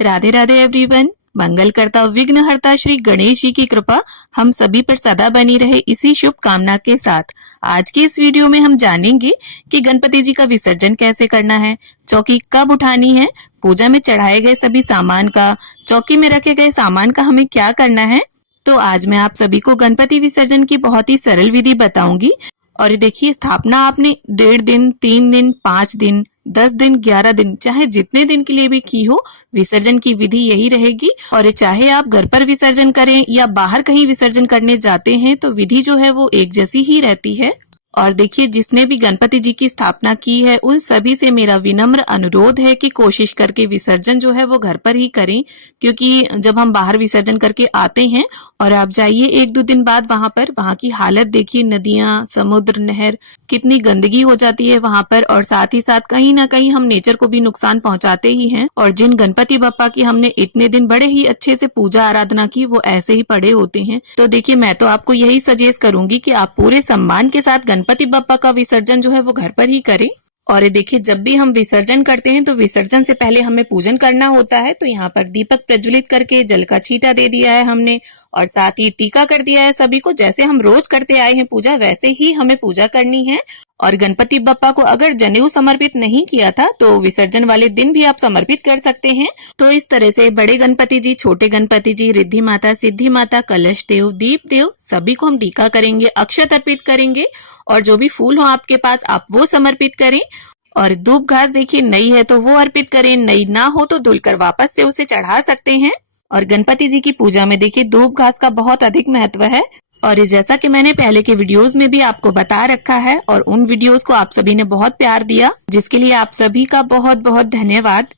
Radhe Radhe everyone. मंगल करता विघ्नहर्ता श्री गणेश जी की कृपा हम सभी पर सदा बनी रहे, इसी शुभ कामना के साथ आज की इस वीडियो में हम जानेंगे कि गणपति जी का विसर्जन कैसे करना है, चौकी कब उठानी है, पूजा में चढ़ाए गए सभी सामान का, चौकी में रखे गए सामान का हमें क्या करना है। तो आज मैं आप सभी को गणपति विसर्जन की बहुत ही सरल विधि बताऊंगी। और ये देखिए, स्थापना आपने 1.5 दिन, 3 दिन, 5 दिन, 10 दिन, 11 दिन, चाहे जितने दिन के लिए भी की हो, विसर्जन की विधि यही रहेगी। और चाहे आप घर पर विसर्जन करें या बाहर कहीं विसर्जन करने जाते हैं तो विधि जो है वो एक जैसी ही रहती है। और देखिए, जिसने भी गणपति जी की स्थापना की है उन सभी से मेरा विनम्र अनुरोध है कि कोशिश करके विसर्जन जो है वो घर पर ही करें, क्योंकि जब हम बाहर विसर्जन करके आते हैं और आप जाइए 1-2 दिन बाद वहां की हालत देखिए, नदियां, समुद्र, नहर, कितनी गंदगी हो जाती है वहां पर। और साथ ही साथ कहीं ना कहीं हम नेचर को भी नुकसान पहुंचाते ही हैं। और जिन गणपति बप्पा की हमने इतने दिन बड़े ही अच्छे से पूजा आराधना की, वो ऐसे ही पड़े होते हैं। तो देखिए, मैं तो आपको यही सजेस्ट करूंगी कि आप पूरे सम्मान के साथ गणपति बप्पा का विसर्जन जो है वो घर पर ही करें। और देखिए, जब भी हम विसर्जन करते हैं तो विसर्जन से पहले हमें पूजन करना होता है। तो यहाँ पर दीपक प्रज्वलित करके जल का छींटा दे दिया है हमने, और साथ ही टीका कर दिया है सभी को। जैसे हम रोज करते आए हैं पूजा, वैसे ही हमें पूजा करनी है। और गणपति बप्पा को अगर जनेऊ समर्पित नहीं किया था तो विसर्जन वाले दिन भी आप समर्पित कर सकते हैं। तो इस तरह से बड़े गणपति जी, छोटे गणपति जी, रिद्धि माता, सिद्धि माता, कलश देव, दीप देव, सभी को हम टीका करेंगे, अक्षत अर्पित करेंगे। और जो भी फूल हो आपके पास आप वो समर्पित करें। और धूप घास देखिए, नई है तो वो अर्पित करें, नई ना हो तो धुलकर वापस से उसे चढ़ा सकते हैं। और गणपति जी की पूजा में देखिए, धूप घास का बहुत अधिक महत्व है। और ये जैसा कि मैंने पहले के वीडियोस में भी आपको बता रखा है, और उन वीडियोस को आप सभी ने बहुत प्यार दिया, जिसके लिए आप सभी का बहुत बहुत धन्यवाद।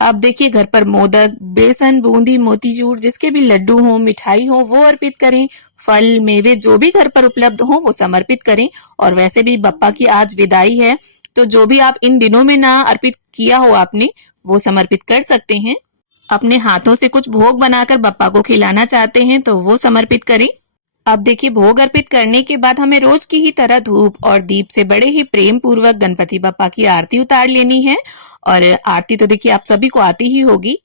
अब देखिए, घर पर मोदक, बेसन, बूंदी, मोतीचूर, जिसके भी लड्डू हो, मिठाई हो, वो अर्पित करें। फल, मेवे जो भी घर पर उपलब्ध हो वो समर्पित करें। और वैसे भी बप्पा की आज विदाई है, तो जो भी आप इन दिनों में ना अर्पित किया हो आपने, वो समर्पित कर सकते हैं। अपने हाथों से कुछ भोग बनाकर बप्पा को खिलाना चाहते हैं तो वो समर्पित करें। अब देखिए, भोग अर्पित करने के बाद हमें रोज की ही तरह धूप और दीप से बड़े ही प्रेम पूर्वक गणपति बप्पा की आरती उतार लेनी है। और आरती तो देखिए आप सभी को आती ही होगी।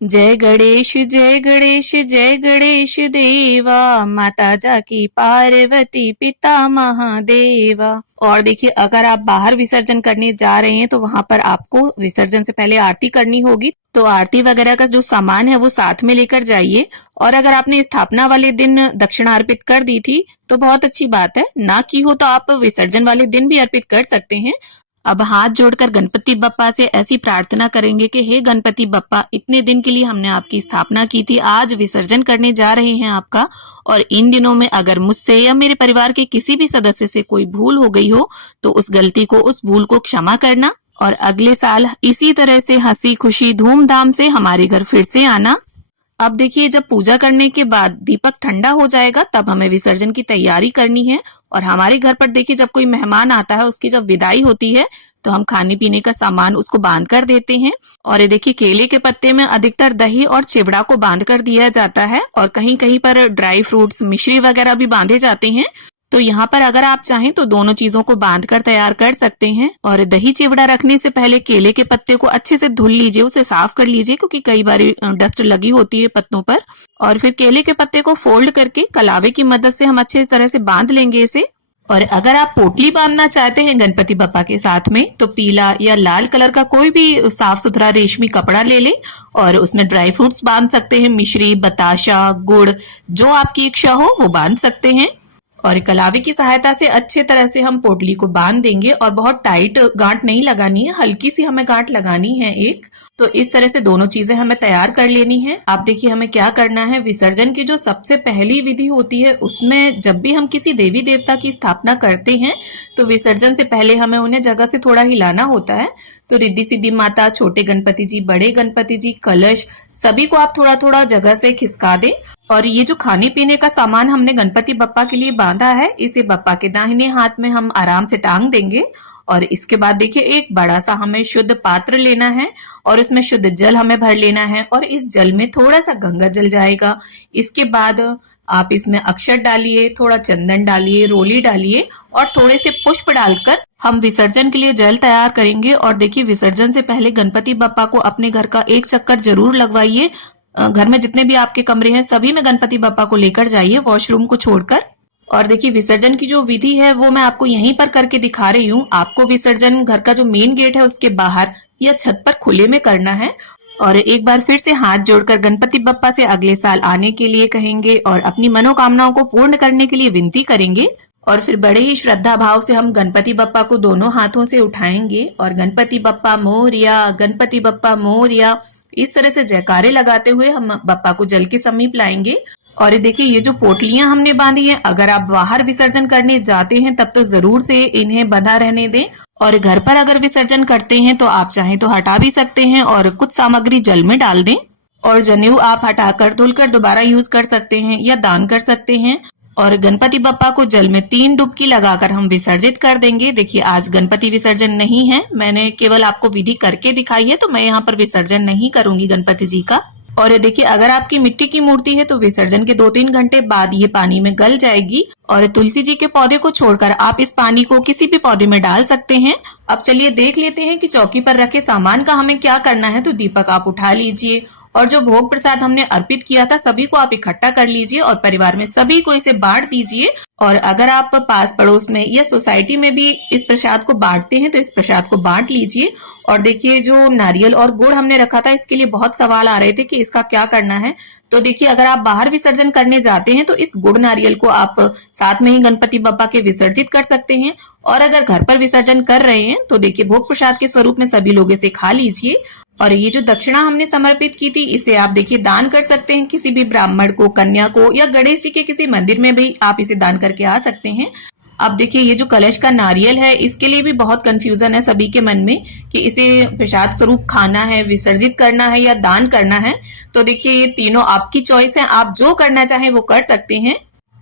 जय गणेश, जय गणेश, जय गणेश देवा, माता जाकी पार्वती, पिता महादेवा। और देखिए, अगर आप बाहर विसर्जन करने जा रहे हैं तो वहां पर आपको विसर्जन से पहले आरती करनी होगी। तो आरती वगैरह का जो सामान है वो साथ में लेकर जाइए। और अगर आपने स्थापना वाले दिन दक्षिणा अर्पित कर दी थी तो बहुत अच्छी बात है, ना की हो तो आप विसर्जन वाले दिन भी अर्पित कर सकते हैं। अब हाथ जोड़कर गणपति बप्पा से ऐसी प्रार्थना करेंगे कि हे गणपति बप्पा, इतने दिन के लिए हमने आपकी स्थापना की थी, आज विसर्जन करने जा रहे हैं आपका। और इन दिनों में अगर मुझसे या मेरे परिवार के किसी भी सदस्य से कोई भूल हो गई हो तो उस गलती को, उस भूल को क्षमा करना। और अगले साल इसी तरह से हंसी खुशी धूमधाम से हमारे घर फिर से आना। अब देखिए, जब पूजा करने के बाद दीपक ठंडा हो जाएगा तब हमें विसर्जन की तैयारी करनी है। और हमारे घर पर देखिए, जब कोई मेहमान आता है उसकी जब विदाई होती है तो हम खाने पीने का सामान उसको बांध कर देते हैं। और ये देखिए, केले के पत्ते में अधिकतर दही और चिवड़ा को बांध कर दिया जाता है, और कहीं कहीं पर ड्राई फ्रूट्स, मिश्री वगैरह भी बांधे जाते हैं। तो यहाँ पर अगर आप चाहें तो दोनों चीजों को बांध कर तैयार कर सकते हैं। और दही चिवड़ा रखने से पहले केले के पत्ते को अच्छे से धुल लीजिए, उसे साफ कर लीजिए, क्योंकि कई बार डस्ट लगी होती है पत्तों पर। और फिर केले के पत्ते को फोल्ड करके कलावे की मदद से हम अच्छे तरह से बांध लेंगे इसे। और अगर आप पोटली बांधना चाहते हैं गणपति बप्पा के साथ में तो पीला या लाल कलर का कोई भी साफ सुथरा रेशमी कपड़ा ले ले और उसमें ड्राई फ्रूट्स बांध सकते हैं, मिश्री, बताशा, गुड़, जो आपकी इच्छा हो वो बांध सकते हैं। और कलावे की सहायता से अच्छे तरह से हम पोटली को बांध देंगे, और बहुत टाइट गांठ नहीं लगानी है, हल्की सी हमें गांठ लगानी है एक। तो इस तरह से दोनों चीजें हमें तैयार कर लेनी है। आप देखिए, हमें क्या करना है, विसर्जन की जो सबसे पहली विधि होती है उसमें जब भी हम किसी देवी देवता की स्थापना करते हैं तो विसर्जन से पहले हमें उन्हें जगह से थोड़ा हिलाना होता है। तो रिद्धि सिद्धि माता, छोटे गणपति जी, बड़े गणपति जी, कलश, सभी को आप थोड़ा थोड़ा जगह से खिसका दें। और ये जो खाने पीने का सामान हमने गणपति बप्पा के लिए बांधा है, इसे बप्पा के दाहिने हाथ में हम आराम से टांग देंगे। और इसके बाद देखिए, एक बड़ा सा हमें शुद्ध पात्र लेना है और उसमें शुद्ध जल हमें भर लेना है, और इस जल में थोड़ा सा गंगा जल जाएगा। इसके बाद आप इसमें अक्षत डालिए, थोड़ा चंदन डालिए, रोली डालिए और थोड़े से पुष्प डालकर हम विसर्जन के लिए जल तैयार करेंगे। और देखिए विसर्जन से पहले गणपति बप्पा को अपने घर का एक चक्कर जरूर लगवाइए। घर में जितने भी आपके कमरे हैं सभी में गणपति बप्पा को लेकर जाइए, वॉशरूम को छोड़कर। और देखिए विसर्जन की जो विधि है वो मैं आपको यहीं पर करके दिखा रही हूँ। आपको विसर्जन घर का जो मेन गेट है उसके बाहर या छत पर खुले में करना है। और एक बार फिर से हाथ जोड़कर गणपति बप्पा से अगले साल आने के लिए कहेंगे और अपनी मनोकामनाओं को पूर्ण करने के लिए विनती करेंगे। और फिर बड़े ही श्रद्धा भाव से हम गणपति बप्पा को दोनों हाथों से उठाएंगे और गणपति बप्पा मोरया, गणपति बप्पा मोरया, इस तरह से जयकारे लगाते हुए हम बप्पा को जल के समीप लाएंगे। और देखिए ये जो पोटलियां हमने बांधी हैं, अगर आप बाहर विसर्जन करने जाते हैं तब तो जरूर से इन्हें बंधा रहने दें। और घर पर अगर विसर्जन करते हैं तो आप चाहें तो हटा भी सकते हैं और कुछ सामग्री जल में डाल दें। और जनेऊ आप हटाकर धुलकर दोबारा यूज कर सकते हैं या दान कर सकते हैं। और गणपति बप्पा को जल में 3 डुबकी लगाकर हम विसर्जित कर देंगे। देखिए आज गणपति विसर्जन नहीं है, मैंने केवल आपको विधि करके दिखाई है, तो मैं यहाँ पर विसर्जन नहीं करूंगी गणपति जी का। और देखिए अगर आपकी मिट्टी की मूर्ति है तो विसर्जन के 2-3 घंटे बाद ये पानी में गल जाएगी। और तुलसी जी के पौधे को छोड़कर आप इस पानी को किसी भी पौधे में डाल सकते हैं। अब चलिए देख लेते हैं कि चौकी पर रखे सामान का हमें क्या करना है। तो दीपक आप उठा लीजिए और जो भोग प्रसाद हमने अर्पित किया था सभी को आप इकट्ठा कर लीजिए और परिवार में सभी को इसे बांट दीजिए। और अगर आप पास पड़ोस में या सोसाइटी में भी इस प्रसाद को बांटते हैं तो इस प्रसाद को बांट लीजिए। और देखिए जो नारियल और गुड़ हमने रखा था इसके लिए बहुत सवाल आ रहे थे कि इसका क्या करना है। तो देखिए अगर आप बाहर विसर्जन करने जाते हैं तो इस गुड़ नारियल को आप साथ में ही गणपति बप्पा के विसर्जित कर सकते हैं। और अगर घर पर विसर्जन कर रहे हैं तो देखिए भोग प्रसाद के स्वरूप में सभी लोग इसे खा लीजिए। और ये जो दक्षिणा हमने समर्पित की थी इसे आप देखिए दान कर सकते हैं किसी भी ब्राह्मण को, कन्या को, या गणेश जी के किसी मंदिर में भी आप इसे दान करके आ सकते हैं। अब देखिए ये जो कलश का नारियल है इसके लिए भी बहुत कंफ्यूजन है सभी के मन में कि इसे प्रसाद स्वरूप खाना है, विसर्जित करना है या दान करना है। तो देखिए ये तीनों आपकी चॉइस है, आप जो करना चाहें वो कर सकते हैं।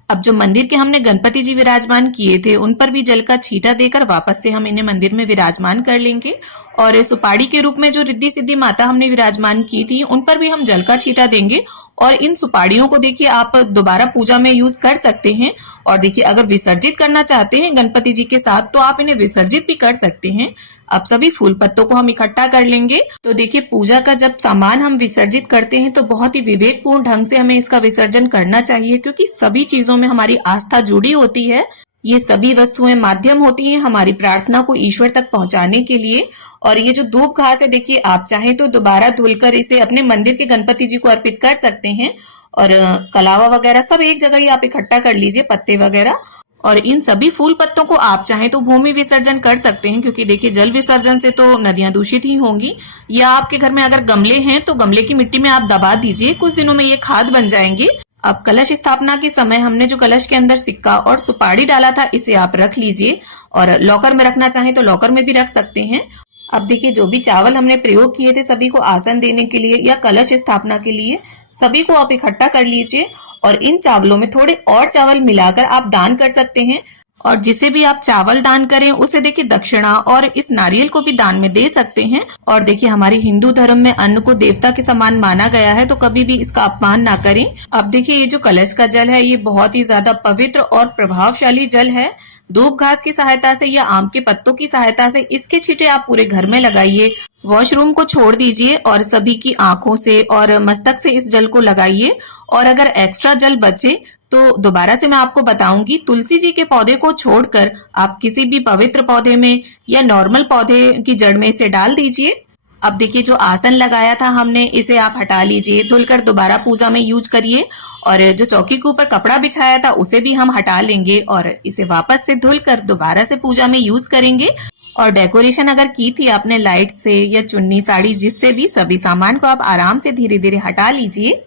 अब जो मंदिर के हमने गणपति जी विराजमान किए थे उन पर भी जल का छींटा देकर वापस से हम इन्हें मंदिर में विराजमान कर लेंगे। और सुपाड़ी के रूप में जो रिद्धि सिद्धि माता हमने विराजमान की थी उन पर भी हम जल का छींटा देंगे। और इन सुपाड़ियों को देखिए आप दोबारा पूजा में यूज कर सकते हैं। और देखिए अगर विसर्जित करना चाहते हैं गणपति जी के साथ तो आप इन्हें विसर्जित भी कर सकते हैं। अब सभी फूल पत्तों को हम इकट्ठा कर लेंगे। तो देखिए पूजा का जब सामान हम विसर्जित करते हैं तो बहुत ही विवेकपूर्ण ढंग से हमें इसका विसर्जन करना चाहिए, क्योंकि सभी चीजों में हमारी आस्था जुड़ी होती है। ये सभी वस्तुएं माध्यम होती हैं हमारी प्रार्थना को ईश्वर तक पहुंचाने के लिए। और ये जो धूप घास है देखिए आप चाहें तो दोबारा धुलकर इसे अपने मंदिर के गणपति जी को अर्पित कर सकते हैं। और कलावा वगैरह सब एक जगह ही आप इकट्ठा कर लीजिए, पत्ते वगैरह। और इन सभी फूल पत्तों को आप चाहें तो भूमि विसर्जन कर सकते हैं, क्योंकि देखिए जल विसर्जन से तो नदियां दूषित ही होंगी। या आपके घर में अगर गमले हैं तो गमले की मिट्टी में आप दबा दीजिए, कुछ दिनों में ये खाद बन जाएंगे। अब कलश स्थापना के समय हमने जो कलश के अंदर सिक्का और सुपारी डाला था इसे आप रख लीजिए। और लॉकर में रखना चाहें तो लॉकर में भी रख सकते हैं। अब देखिए जो भी चावल हमने प्रयोग किए थे सभी को आसन देने के लिए या कलश स्थापना के लिए, सभी को आप इकट्ठा कर लीजिए। और इन चावलों में थोड़े और चावल मिलाकर आप दान कर सकते हैं। और जिसे भी आप चावल दान करें उसे देखिए दक्षिणा और इस नारियल को भी दान में दे सकते हैं। और देखिए हमारे हिंदू धर्म में अन्न को देवता के समान माना गया है, तो कभी भी इसका अपमान ना करें। अब देखिए ये जो कलश का जल है ये बहुत ही ज्यादा पवित्र और प्रभावशाली जल है। धूप घास की सहायता से या आम के पत्तों की सहायता से इसके छींटे आप पूरे घर में लगाइए, वॉशरूम को छोड़ दीजिए और सभी की आंखों से और मस्तक से इस जल को लगाइए। और अगर एक्स्ट्रा जल बचे तो दोबारा से मैं आपको बताऊंगी, तुलसी जी के पौधे को छोड़कर आप किसी भी पवित्र पौधे में या नॉर्मल पौधे की जड़ में इसे डाल दीजिए। अब देखिए जो आसन लगाया था हमने इसे आप हटा लीजिए, धुलकर दोबारा पूजा में यूज करिए। और जो चौकी के ऊपर कपड़ा बिछाया था उसे भी हम हटा लेंगे और इसे वापस से धुलकर दोबारा से पूजा में यूज करेंगे। और डेकोरेशन अगर की थी आपने लाइट से या चुन्नी साड़ी जिससे भी, सभी सामान को आप आराम से धीरे धीरे हटा लीजिए।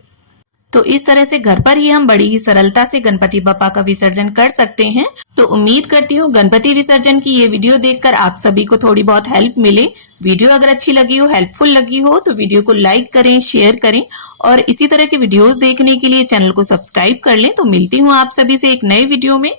तो इस तरह से घर पर ही हम बड़ी ही सरलता से गणपति बप्पा का विसर्जन कर सकते हैं। तो उम्मीद करती हूँ गणपति विसर्जन की ये वीडियो देखकर आप सभी को थोड़ी बहुत हेल्प मिले। वीडियो अगर अच्छी लगी हो, हेल्पफुल लगी हो तो वीडियो को लाइक करें, शेयर करें और इसी तरह के वीडियोस देखने के लिए चैनल को सब्सक्राइब कर लें। तो मिलती हूँ आप सभी से एक नए वीडियो में।